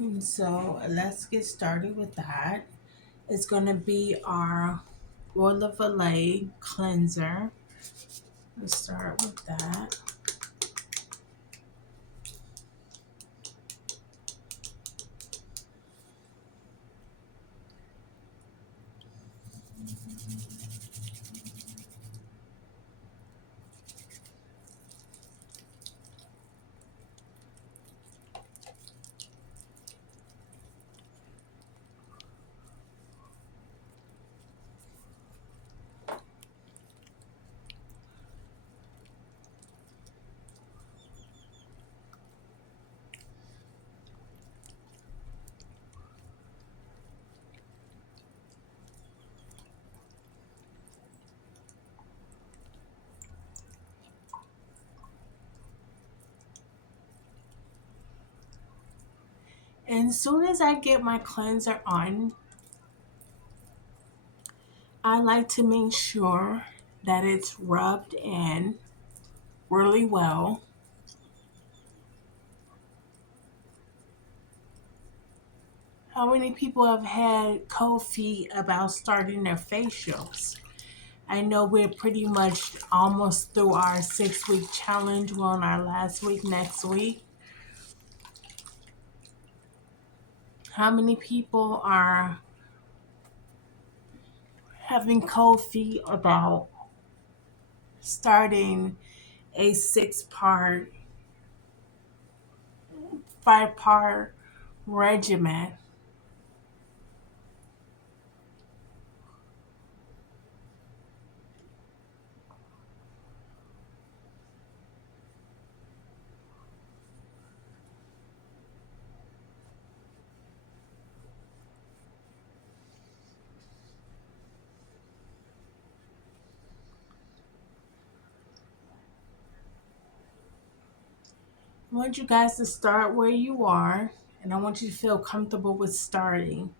And so let's get started with that. It's going to be our Oil of Olay cleanser. Let's start with that. And as soon as I get my cleanser on, I like to make sure that it's rubbed in really well. How many people have had cold feet about starting their facials? I know we're pretty much almost through our 6 week challenge. We're on our last week next week. How many people are having cold feet about starting a 6 part, 5 part regimen? I want you guys to start where you are, and I want you to feel comfortable with starting.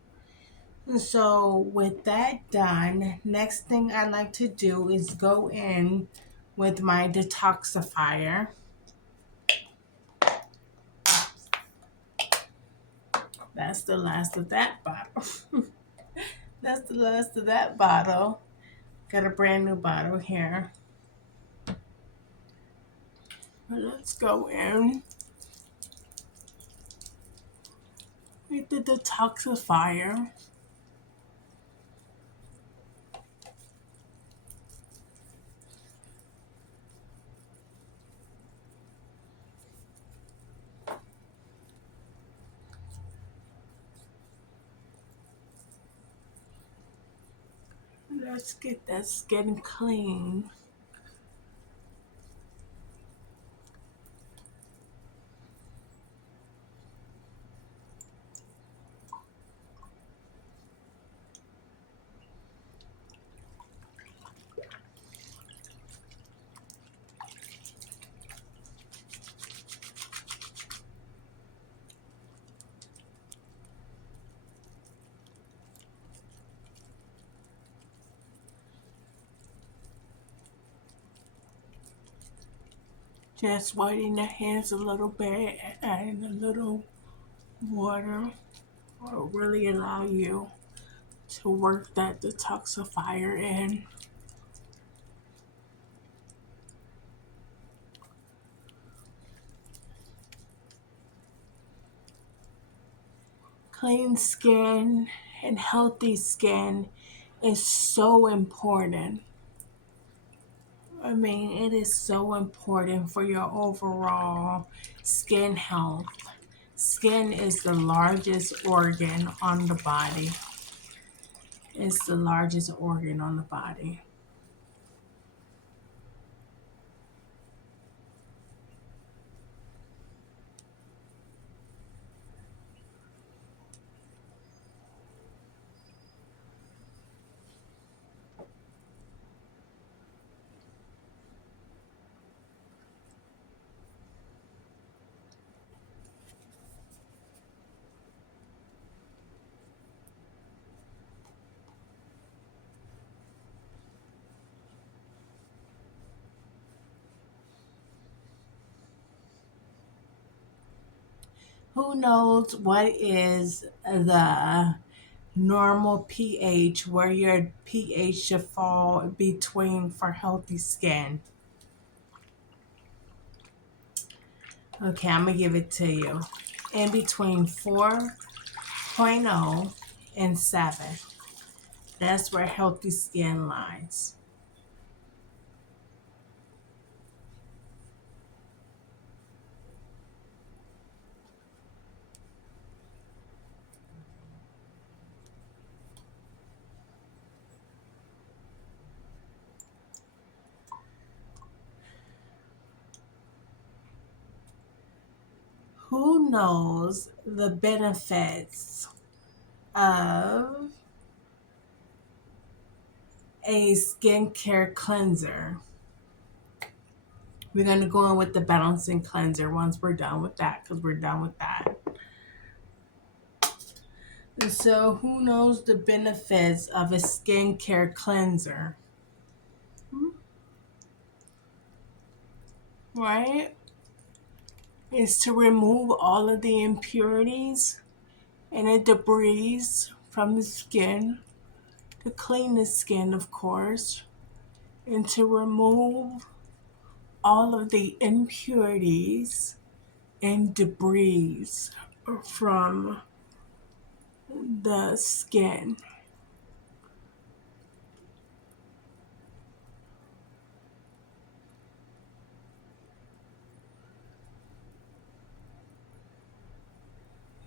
And so, with that done, next thing I like to do is go in with my detoxifier. That's the last of that bottle. That's the last of that bottle. Got a brand new bottle here. Let's go in with the detoxifier. Let's get that skin clean. Just wetting the hands a little bit, adding a little water will really allow you to work that detoxifier in. Clean skin and healthy skin is so important. I mean, it is so important for your overall skin health. Skin is the largest organ on the body. It's the largest organ on the body. Who knows what is the normal pH, where your pH should fall between for healthy skin? Okay, I'm gonna give it to you. In between 4.0 and 7. That's where healthy skin lies. Who knows the benefits of a skincare cleanser? We're going to go in with the balancing cleanser once we're done with that, because we're done with that. And so, who knows the benefits of a skincare cleanser? Right? Is to remove all of the impurities and the debris from the skin, to clean the skin, of course, and to remove all of the impurities and debris from the skin.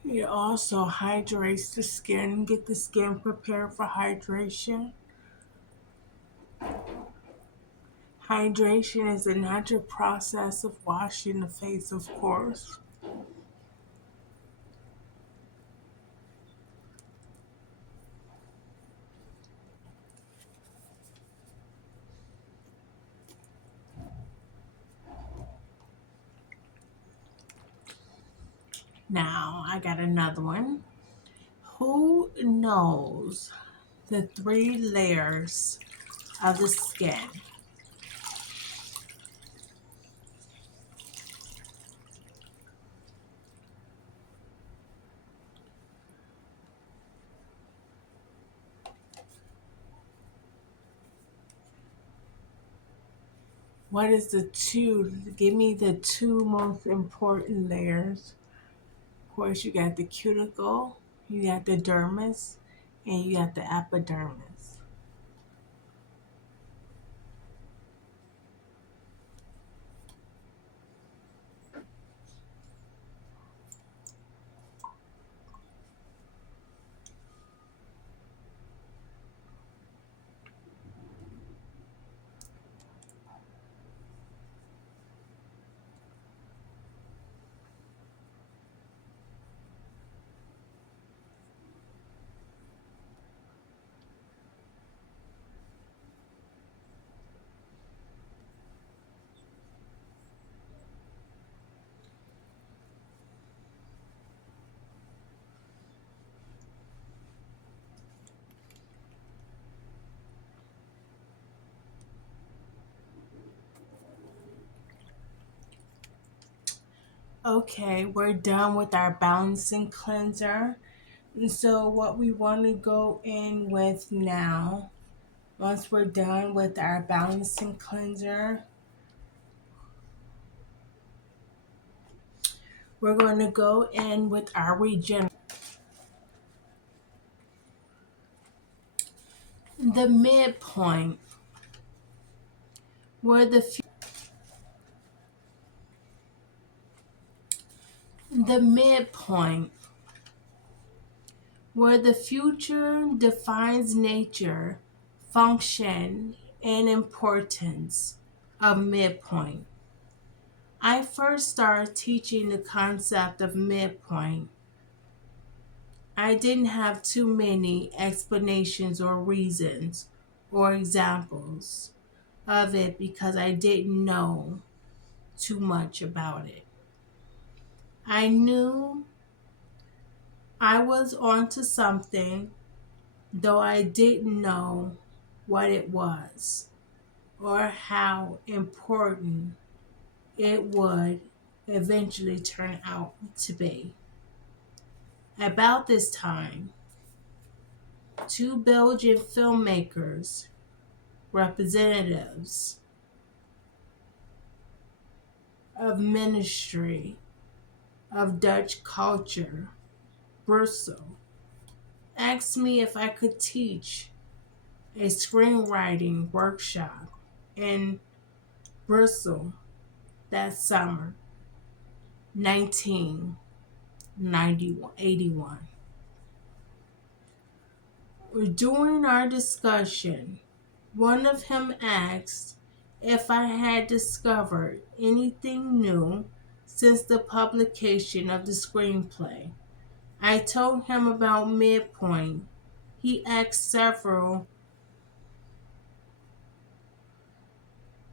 It also hydrates the skin, get the skin prepared for hydration. Hydration is a natural process of washing the face, of course. Now, I got another one. Who knows the 3 layers of the skin? What is the two? Give me the 2 most important layers. Of course, you got the cuticle, you got the dermis, and you got the epidermis. Okay, we're done with our balancing cleanser. And so, what we want to go in with now, once we're done with our balancing cleanser, we're going to go in with our regenerate. The midpoint, where the midpoint, where the future defines nature, function, and importance of midpoint. I first started teaching the concept of midpoint. I didn't have too many explanations or reasons or examples of it because I didn't know too much about it. I knew I was onto something, though I didn't know what it was or how important it would eventually turn out to be. About this time, two Belgian filmmakers, representatives of Ministry of Dutch Culture, Brussels, asked me if I could teach a screenwriting workshop in Brussels that summer, 1981. During our discussion, one of them asked if I had discovered anything new since the publication of the screenplay. I told him about midpoint. He asked several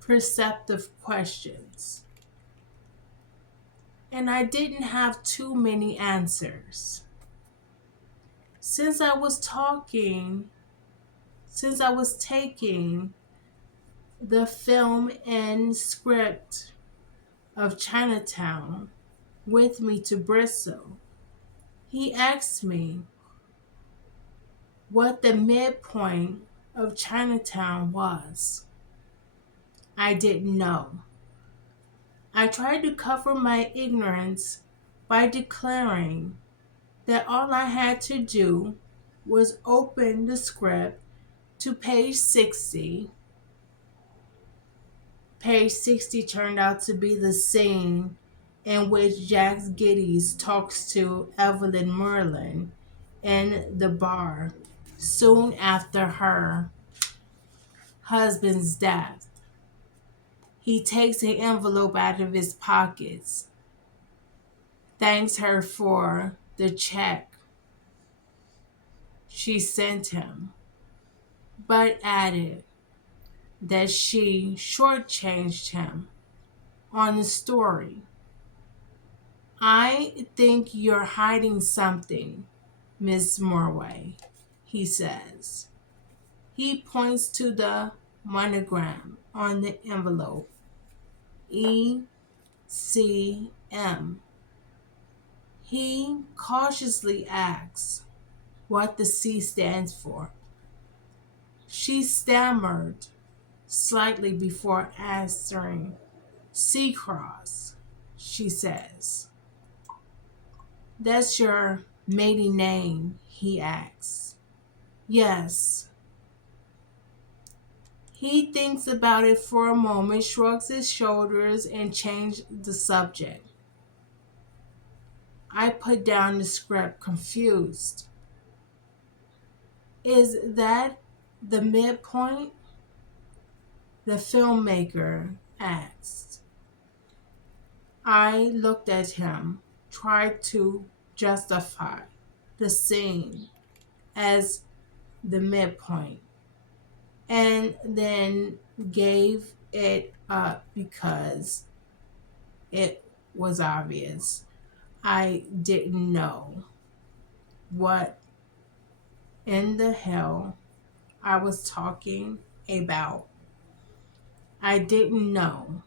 perceptive questions, and I didn't have too many answers. Since I was taking the film and script of Chinatown with me to Bristol, he asked me what the midpoint of Chinatown was. I didn't know. I tried to cover my ignorance by declaring that all I had to do was open the script to page 60. Page 60 turned out to be the scene in which Jack Geddes talks to Evelyn Merlin in the bar soon after her husband's death. He takes an envelope out of his pockets, thanks her for the check she sent him, but added that she shortchanged him on the story. I think you're hiding something, Miss Morway, he says. He points to the monogram on the envelope, ECM. He cautiously asks what the C stands for. She stammered slightly before answering. Seacross, she says. That's your maiden name, he asks. Yes. He thinks about it for a moment, shrugs his shoulders, and changes the subject. I put down the script, confused. Is that the midpoint? The filmmaker asked. I looked at him, tried to justify the scene as the midpoint, and then gave it up because it was obvious. I didn't know what in the hell I was talking about. I didn't know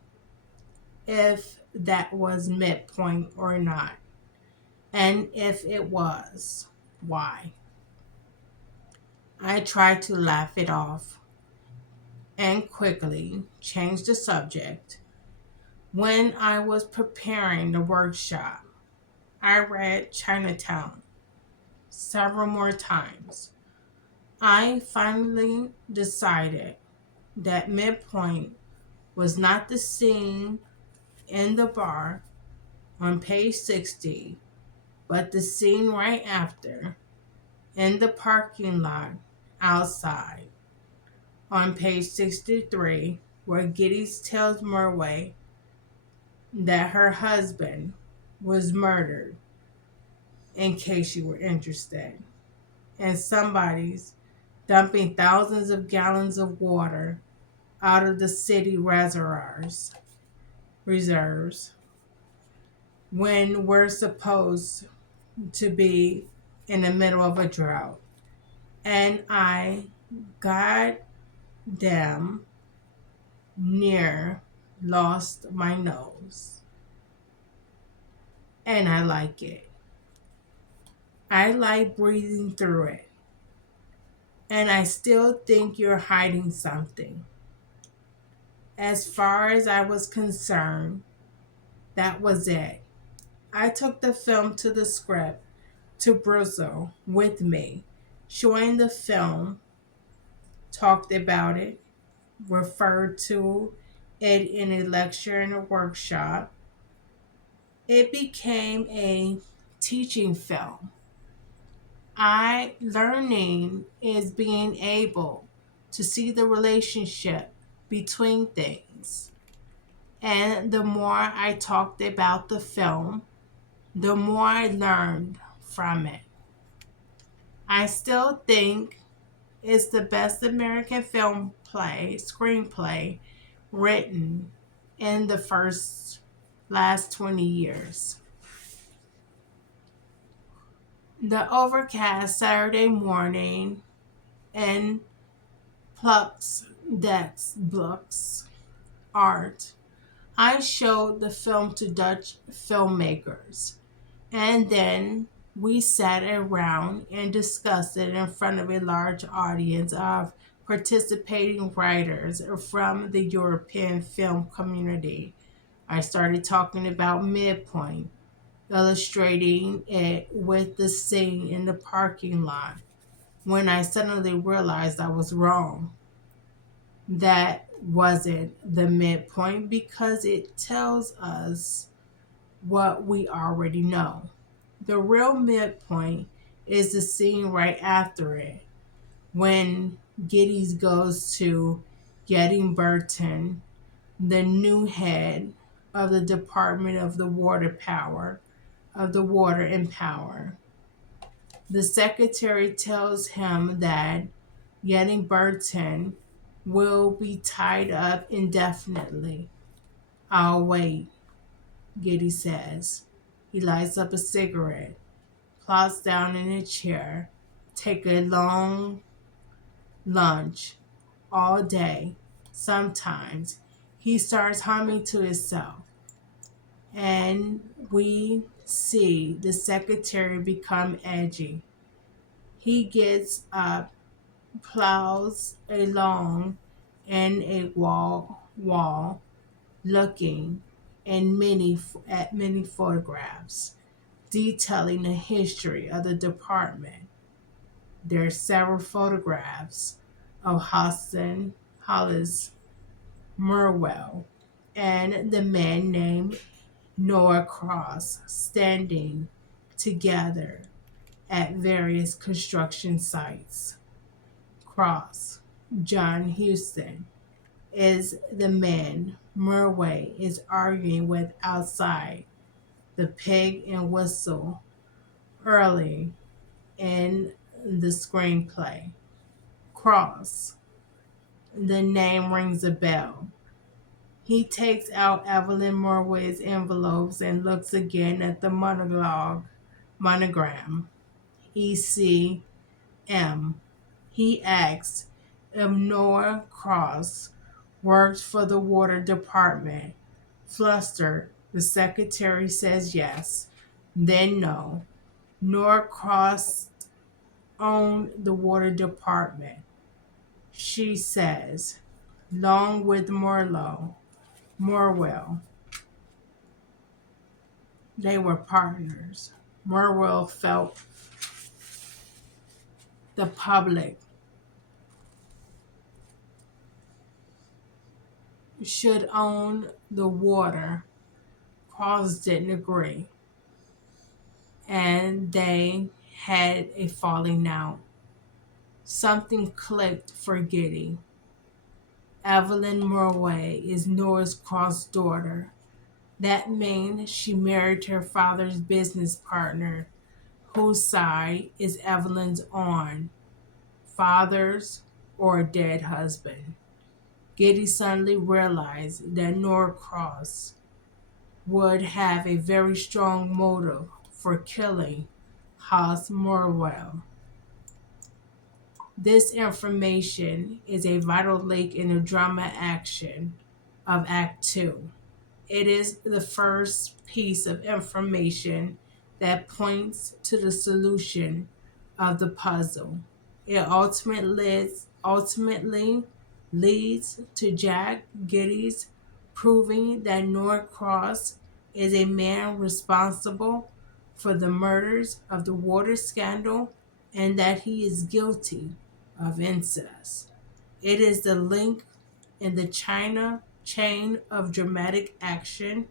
if that was midpoint or not, and if it was, why. I tried to laugh it off and quickly changed the subject. When I was preparing the workshop, I read Chinatown several more times. I finally decided that midpoint was not the scene in the bar on page 60, but the scene right after in the parking lot outside on page 63, where Geddes tells Murway that her husband was murdered, in case you were interested, and somebody's dumping thousands of gallons of water out of the city reserves when we're supposed to be in the middle of a drought. And I goddamn near lost my nose. And I like it. I like breathing through it. And I still think you're hiding something. As far as I was concerned, that was it. I took the film to the script to Brussels with me, showing the film, talked about it, referred to it in a lecture and a workshop. It became a teaching film. I learning is being able to see the relationship between things. And the more I talked about the film, the more I learned from it. I still think it's the best American film play, screenplay written in the last 20 years. The overcast Saturday morning and Pluck's Dex books art. I showed the film to Dutch filmmakers, and then we sat around and discussed it in front of a large audience of participating writers from the European film community. I started talking about midpoint, illustrating it with the scene in the parking lot when I suddenly realized I was wrong. That wasn't the midpoint because it tells us what we already know. The real midpoint is the scene right after it when Geddes goes to getting Burton, the new head of the Department of the Water Power, of the Water and Power. The secretary tells him that getting Burton will be tied up indefinitely. I'll wait, Giddy says. He lights up a cigarette, plops down in a chair, take a long lunch all day. Sometimes he starts humming to himself, and we see the secretary become edgy. He gets up, plows along in a wall looking at many photographs detailing the history of the department. There are several photographs of Hollis Murwell and the man named Noah Cross standing together at various construction sites. Cross, John Houston, is the man Murway is arguing with outside the Pig and Whistle early in the screenplay. Cross, the name rings a bell. He takes out Evelyn Murway's envelopes and looks again at the monogram. ECM. He asks if Noah Cross works for the water department. Flustered, the secretary says yes, then no. Noah Cross owned the water department. She says, along with Morwell. They were partners. Morwell felt the public should own the water. Cross didn't agree, and they had a falling out. Something clicked for Giddy. Evelyn Murway is Noah's Cross' daughter. That means she married her father's business partner, whose side is Evelyn's on, father's or dead husband. Giddy suddenly realized that Noah Cross would have a very strong motive for killing Haas Morwell. This information is a vital link in the drama action of Act 2. It is the first piece of information that points to the solution of the puzzle. It ultimately leads to Jack Geddes proving that Norcross is a man responsible for the murders of the water scandal and that he is guilty of incest. It is the link in the China chain of dramatic action.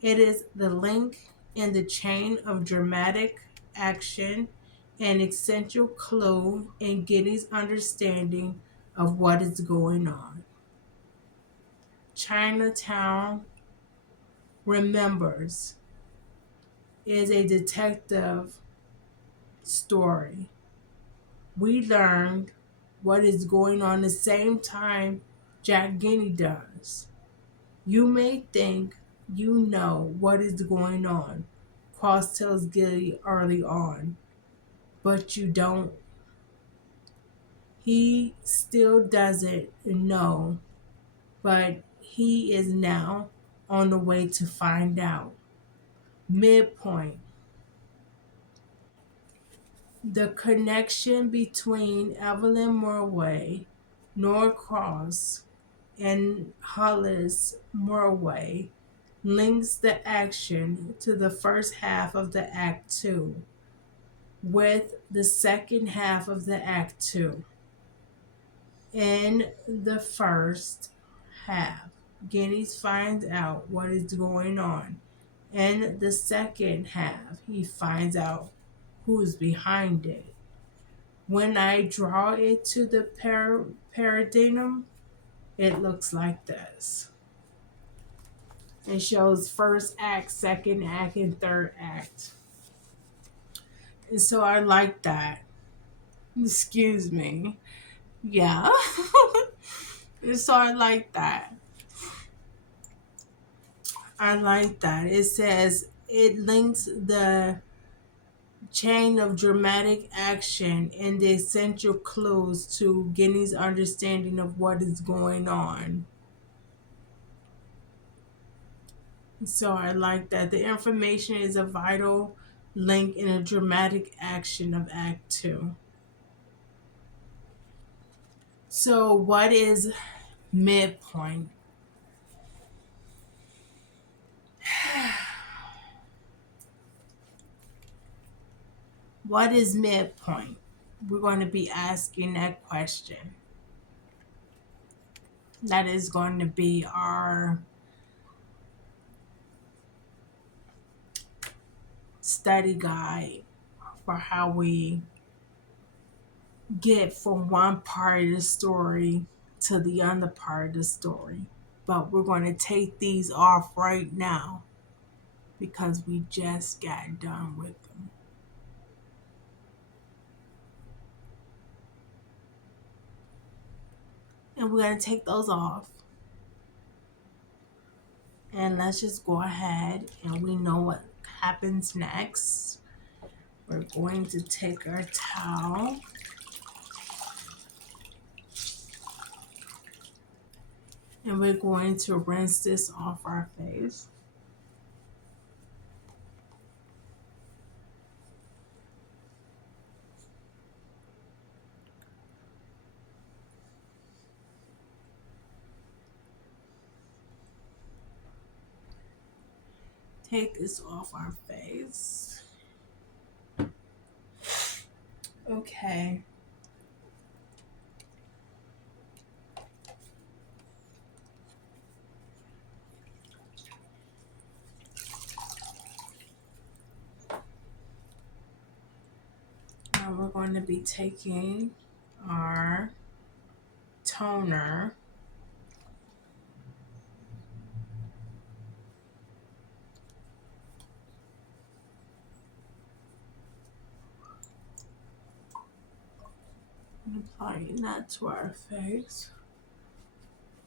It is the link in the chain of dramatic action, an essential clue in Getty's understanding of what is going on. Chinatown Remembers is a detective story. We learned what is going on the same time Jack Guinea does. You may think you know what is going on, Cross tells Gilly early on, but you don't. He still doesn't know, but he is now on the way to find out. Midpoint. The connection between Evelyn Murray, Norcross, and Hollis Murray links the action to the first half of the Act 2 with the second half of the Act 2. In the first half, Guinness finds out what is going on. In the second half, he finds out who's behind it. When I draw it to the paradigm, it looks like this. It shows first act, second act, and third act. And so I like that. Excuse me. Yeah. And so I like that. I like that. It says it links the chain of dramatic action and the essential clues to Guinea's understanding of what is going on. So I like that. The information is a vital link in a dramatic action of Act 2. So, what is midpoint? What is midpoint? We're going to be asking that question. That is going to be our study guide for how we get from one part of the story to the other part of the story. But we're going to take these off right now because we just got done with them. And we're going to take those off. And let's just go ahead and we know what happens next. We're going to take our towel and we're going to rinse this off our face. Take this off our face. Okay. Now we're going to be taking our toner and applying that to our face.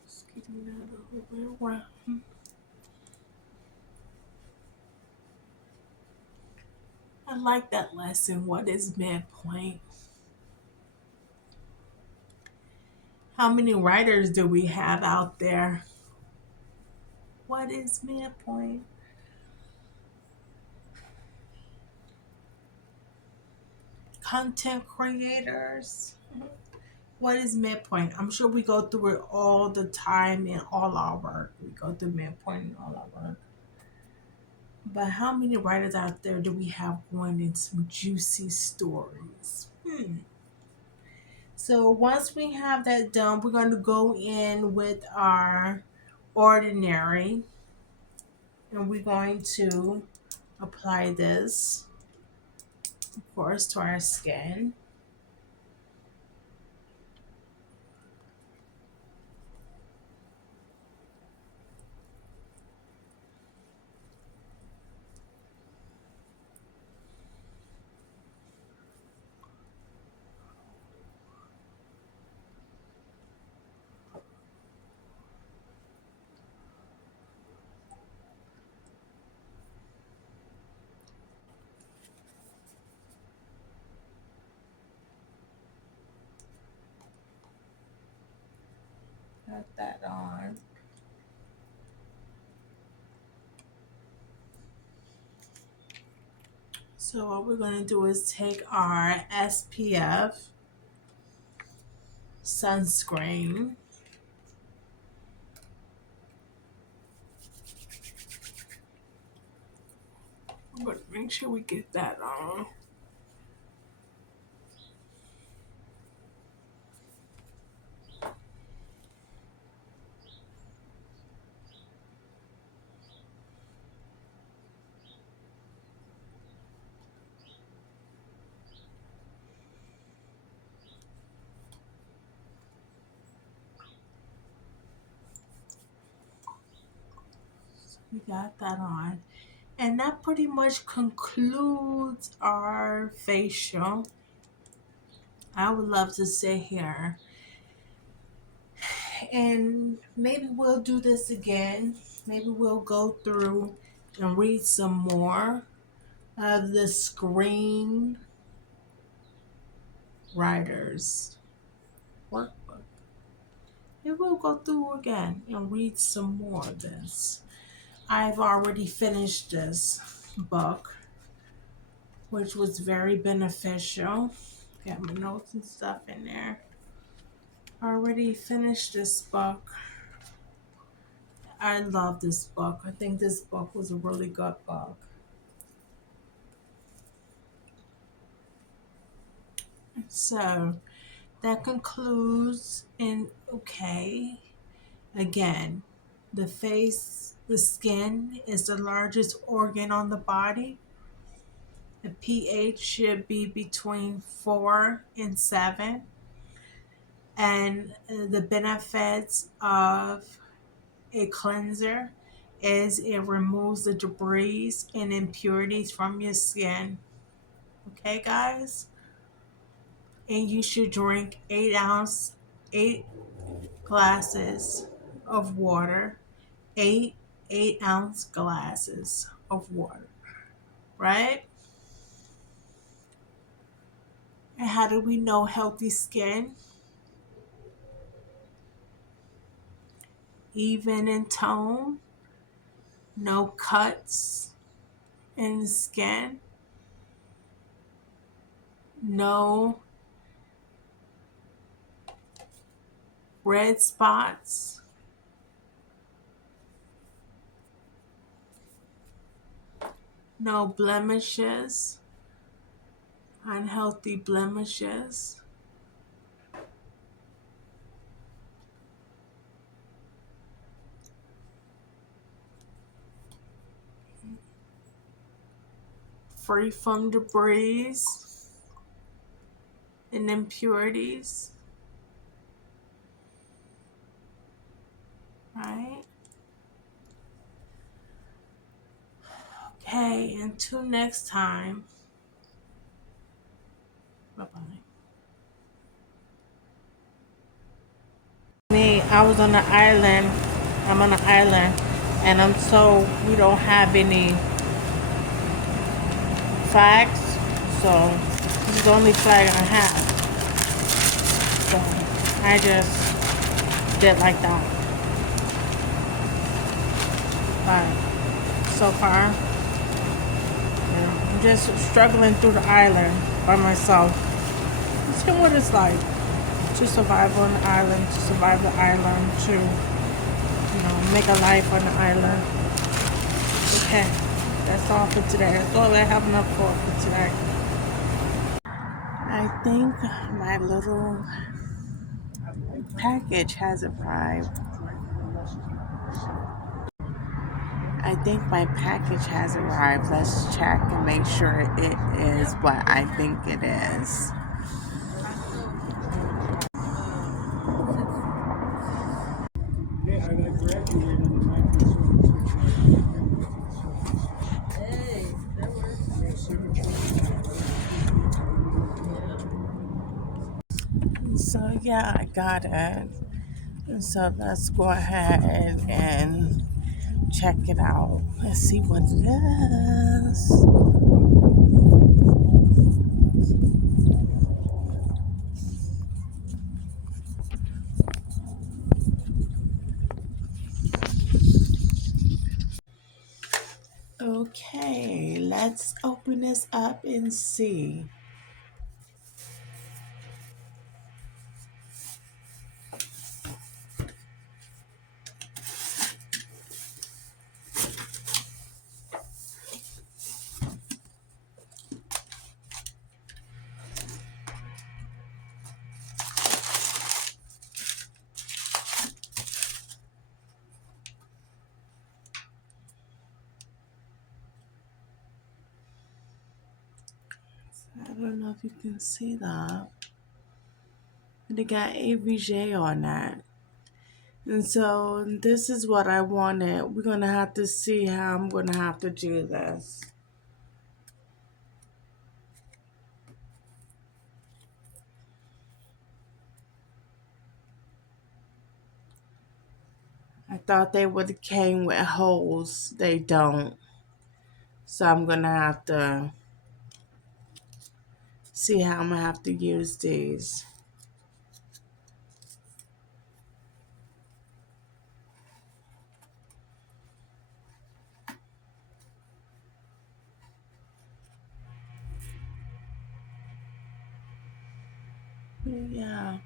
Just getting that a little bit around. I like that lesson. What is midpoint? How many writers do we have out there? What is midpoint? content creators. What is midpoint? I'm sure we go through it all the time in all our work. We go through midpoint in all our work. But how many writers out there do we have going in some juicy stories? So once we have that done, we're going to go in with our ordinary, and we're going to apply this, of course, to our skin. Got that on. So what we're going to do is take our SPF sunscreen. I'm going to make sure we get that on. We got that on. And that pretty much concludes our facial. I would love to sit here and maybe we'll do this again. Maybe we'll go through and read some more of the screen writers workbook. Maybe we'll go through again and read some more of this. I've already finished this book, which was very beneficial. Got my notes and stuff in there. Already finished this book. I love this book. I think this book was a really good book. So that concludes in okay. Again, the face, the skin is the largest organ on the body. The pH should be between 4 and 7. And the benefits of a cleanser is it removes the debris and impurities from your skin. Okay, guys? And you should drink 8 glasses of water, 8 ounce glasses of water, right? And how do we know healthy skin? Even in tone, no cuts in the skin, no red spots, no blemishes, unhealthy blemishes. Free from debris and impurities, right? Okay, until next time. Bye-bye. I was on an island. I'm on an island, and I'm so we don't have any flags, so this is the only flag I have. So I just did like that. But so far, I'm just struggling through the island. by myself. See what it's like to survive on the island, to survive the island, to make a life on the island. Okay, that's all for today. That's all I have enough for today. I think my little package has arrived. I think my package has arrived. Let's check and make sure it is what I think it is. So yeah, I got it. So let's go ahead and check it out. Let's see what it is. Okay, let's open this up and see. I don't know if you can see that. They got AVJ on that. And so this is what I wanted. We're going to have to see how I'm going to have to do this. I thought they would have came with holes. They don't. So I'm going to have to see how I'm going to have to use these. Yeah.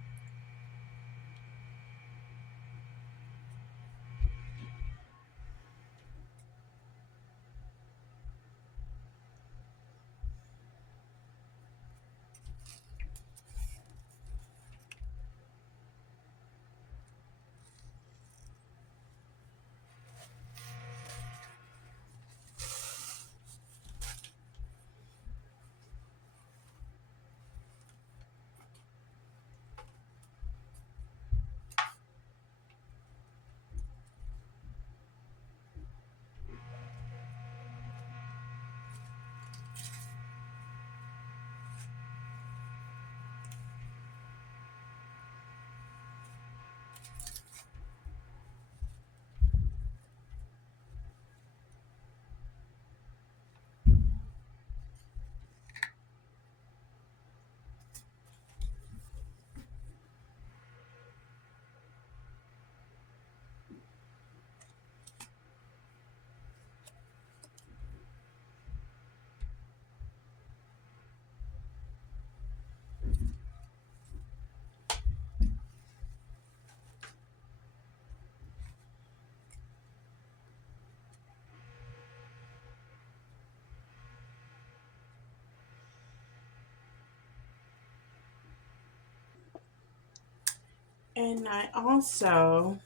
And I also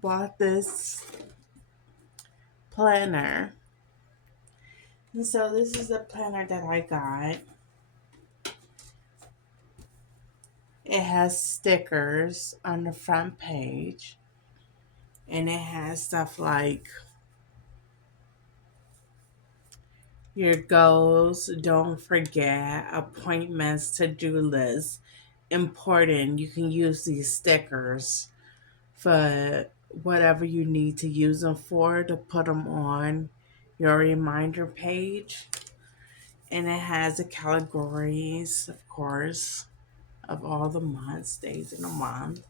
bought this planner. And so this is the planner that I got. It has stickers on the front page. And it has stuff like your goals, don't forget, appointments, to-do lists. Important. You can use these stickers for whatever you need to use them for, to put them on your reminder page. And it has the categories, of course, of all the months, days in a month.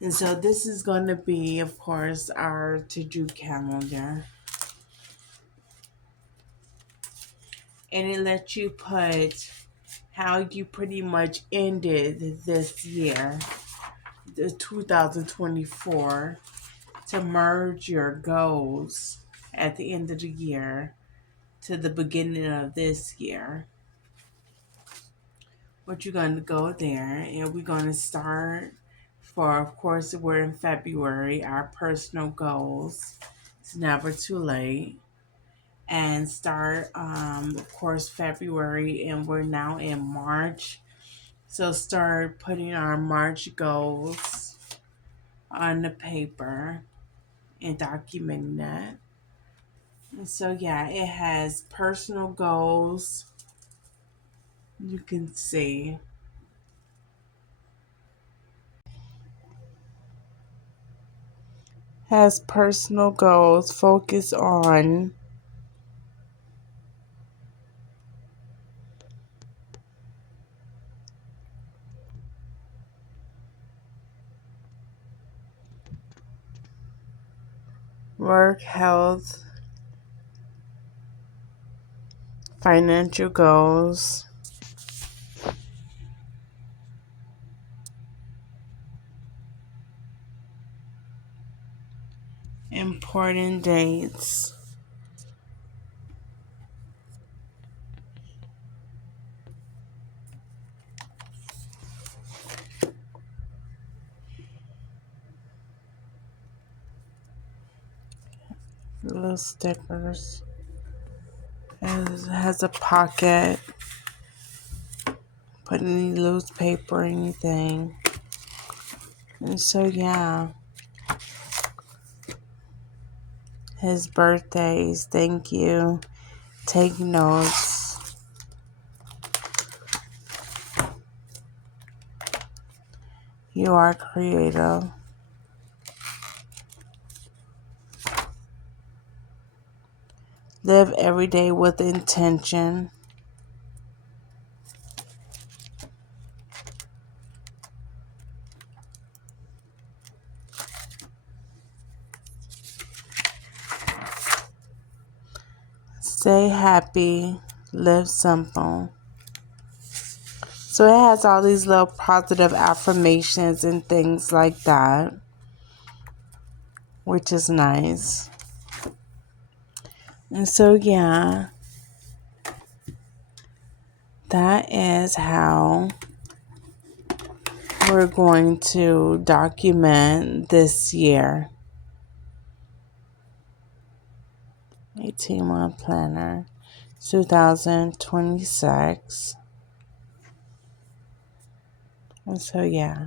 And so this is going to be, of course, our to-do calendar. And it lets you put how you pretty much ended this year, the 2024, to merge your goals at the end of the year to the beginning of this year. What you're going to go there, and we're going to start for, of course, we're in February, our personal goals. It's never too late. And start, of course, February, and we're now in March. So start putting our March goals on the paper and documenting that. And so, yeah, it has personal goals. You can see has personal goals focus on work, health, financial goals, important dates, little stickers. It has a pocket, put any loose paper, anything. And so, yeah, his birthdays, thank you. Take notes. You are creative. Live every day with intention. Stay happy. Live simple. So it has all these little positive affirmations and things like that, which is nice. And so, yeah, that is how we're going to document this year. 18-month planner, 2026. And so, yeah.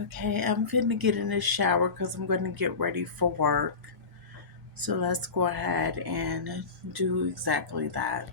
Okay, I'm finna get in the shower because I'm going to get ready for work. So let's go ahead and do exactly that.